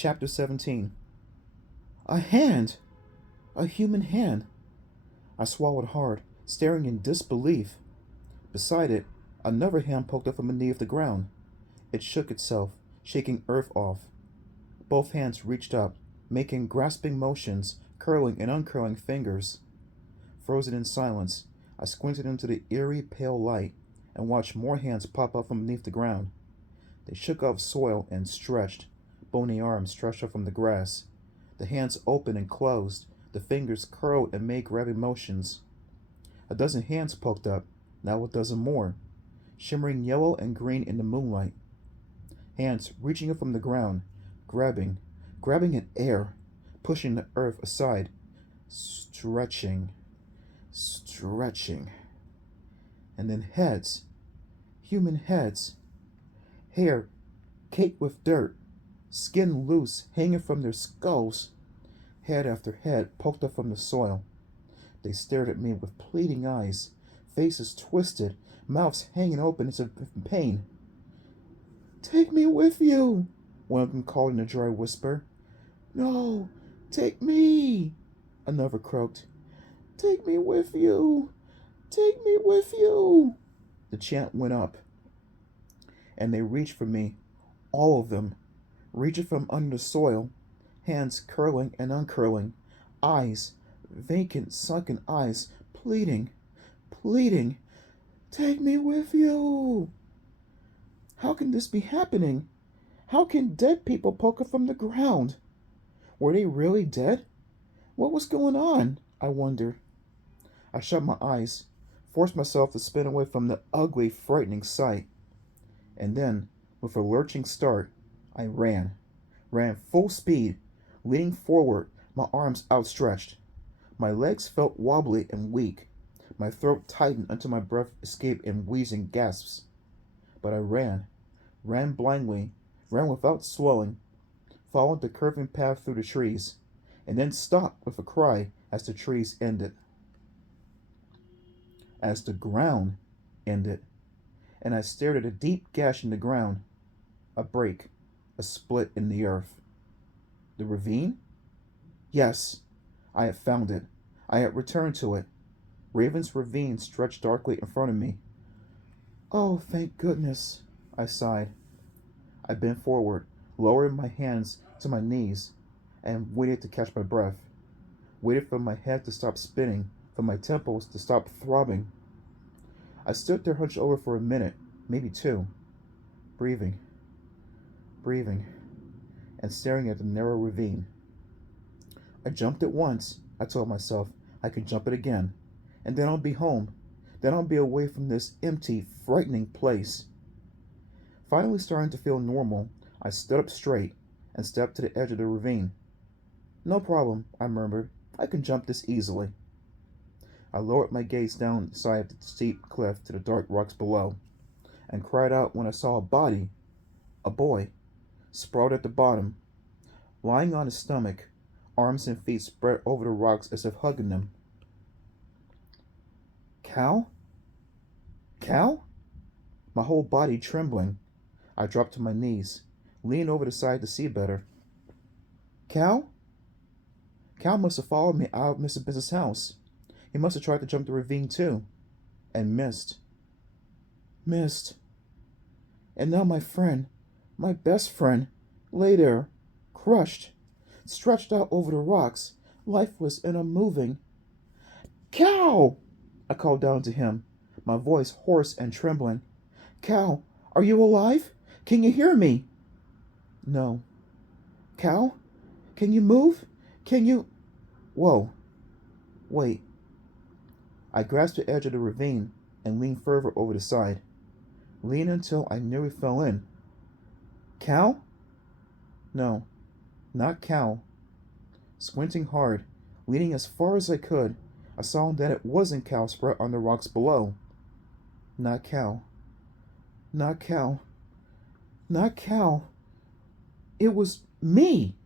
Chapter 17. A hand! A human hand! I swallowed hard, staring in disbelief. Beside it, another hand poked up from beneath the ground. It shook itself, shaking earth off. Both hands reached up, making grasping motions, curling and uncurling fingers. Frozen in silence, I squinted into the eerie pale light and watched more hands pop up from beneath the ground. They shook off soil and stretched. Bony arms stretched up from the grass. The hands opened and closed. The fingers curled and made grabbing motions. A dozen hands poked up, now a dozen more, shimmering yellow and green in the moonlight. Hands reaching up from the ground, grabbing at air, pushing the earth aside, stretching. And then heads, human heads, hair caked with dirt, skin loose hanging from their skulls. Head after head poked up from the soil. They stared at me with pleading eyes, faces twisted, mouths hanging open as if in pain. "Take me with you," one of them called in a dry whisper. "No, take me," another croaked. "Take me with you. Take me with you." The chant went up, and they reached for me, all of them, reaching from under the soil, hands curling and uncurling, eyes, vacant, sunken eyes, pleading, "Take me with you." How can this be happening? How can dead people poke up from the ground? Were they really dead? What was going on? I wondered. I shut my eyes, forced myself to spin away from the ugly, frightening sight. And then, with a lurching start, I ran full speed, leaning forward, my arms outstretched. My legs felt wobbly and weak. My throat tightened until my breath escaped in wheezing gasps. But I ran blindly, ran without slowing, followed the curving path through the trees, and then stopped with a cry as the trees ended. As the ground ended, and I stared at a deep gash in the ground, a break, a split in the earth. The ravine? Yes, I had found it. I had returned to it. Raven's ravine stretched darkly in front of me. "Oh, thank goodness," I sighed. I bent forward, lowering my hands to my knees, and waited to catch my breath. Waited for my head to stop spinning, for my temples to stop throbbing. I stood there hunched over for a minute, maybe two, breathing, and staring at the narrow ravine. I jumped it once, I told myself. I could jump it again, and then I'll be home. Then I'll be away from this empty, frightening place. Finally starting to feel normal, I stood up straight and stepped to the edge of the ravine. "No problem," I murmured. "I can jump this easily." I lowered my gaze down the side of the steep cliff to the dark rocks below, and cried out when I saw a body, a boy, sprawled at the bottom, lying on his stomach, arms and feet spread over the rocks as if hugging them. Cal? Cal? My whole body trembling, I dropped to my knees, leaned over the side to see better. Cal? Cal must have followed me out of Mr. Business' house. He must have tried to jump the ravine too, and missed. And now my friend, my best friend, lay there, crushed, stretched out over the rocks, lifeless and unmoving. "Cal!" I called down to him, my voice hoarse and trembling. "Cal, are you alive? Can you hear me?" "No." "Cal, can you move? Can you—" Whoa. Wait. I grasped the edge of the ravine and leaned further over the side. Leaned until I nearly fell in. "Cal?" No, not Cal. Squinting hard, leaning as far as I could, I saw that it wasn't Cal spread on the rocks below. Not Cal. Not Cal. Not Cal. It was me.